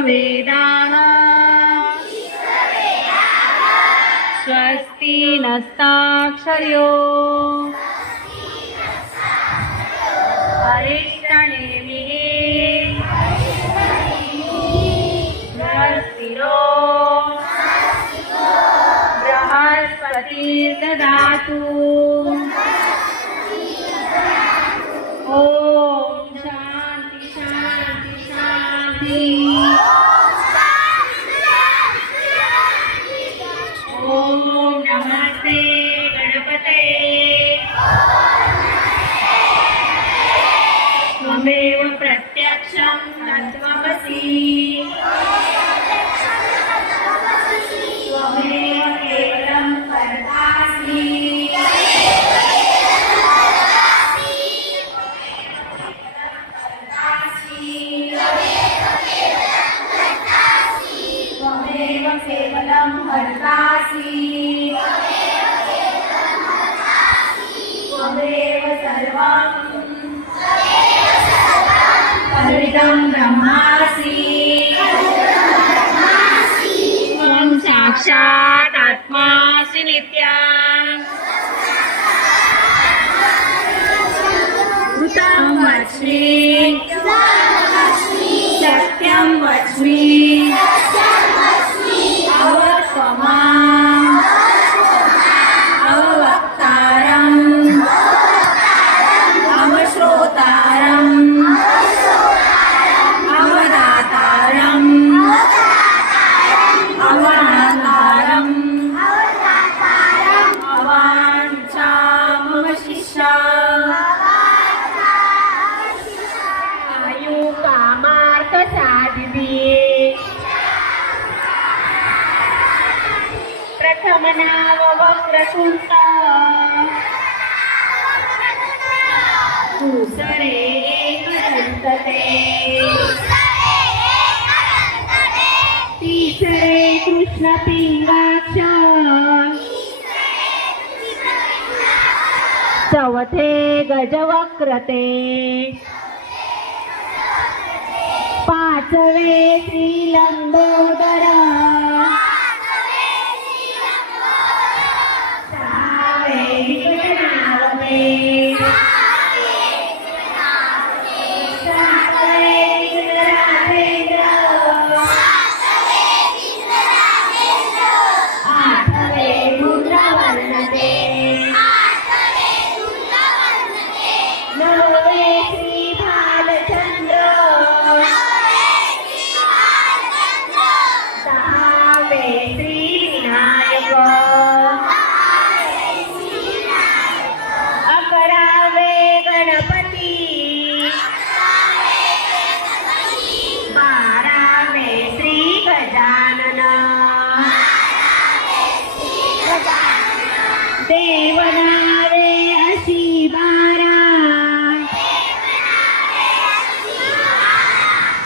विश्ववेदाः स्वस्ति नस्ताक्षर्यो अरिष्टनेमिः स्वस्तिरो बृहस्पतिर्ददातु वच्मि सत्यं वच्मि प्रथमनाम वक्रतुण्ड दुसरे एकदन्तते तिसरे कृष्णपिङ्गाक्ष चौथे गजवक्रते पाचवे श्रीलंबोदरा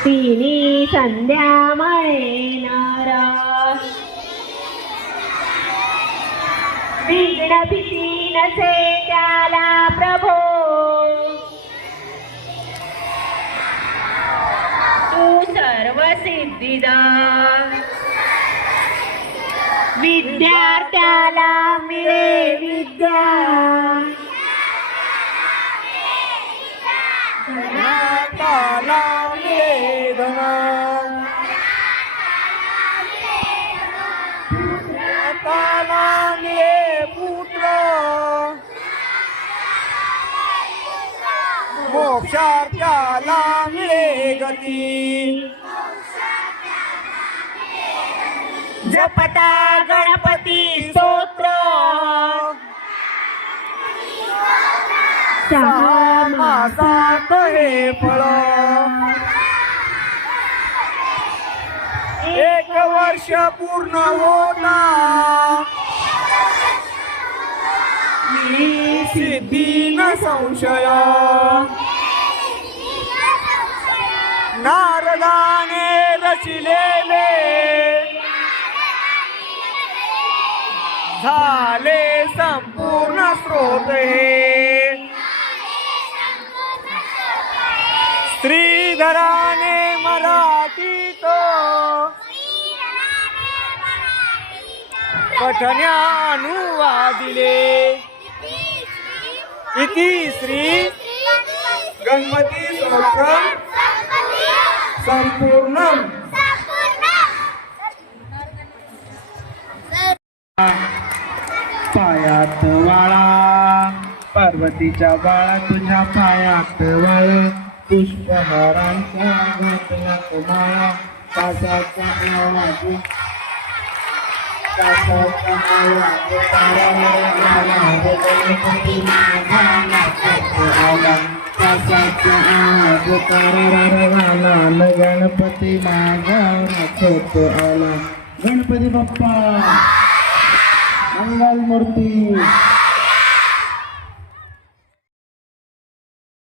तिनी संध्या नर. विघ्न भीती नसे त्याला प्रभो. तू सर्व सिद्धिदा. विद्यार्थ्याला मिळे विद्या. धनाला मोक्षार्थाला मिळे गती. जपता गणपती स्तोत्र. सहा मासात हे फळ. एक वर्ष पूर्ण होता. मी सिद्धी न संशय. नारदाने रचिलेले. झाले संपूर्ण स्रोत हे. श्रीधराने मराठीत पठण्या अनुवादिले इति श्री गणपती स्तोत्र संपूर्ण पायात वाळा पार्वतीच्या बाळा तुझ्या पायात वाळ पुष्पहारांचा घातल्यात माळा कासाचा आवाज कासाचा आवाज माझा आला गणपती माझा आला गणपती बाप्पा मंगल मूर्ती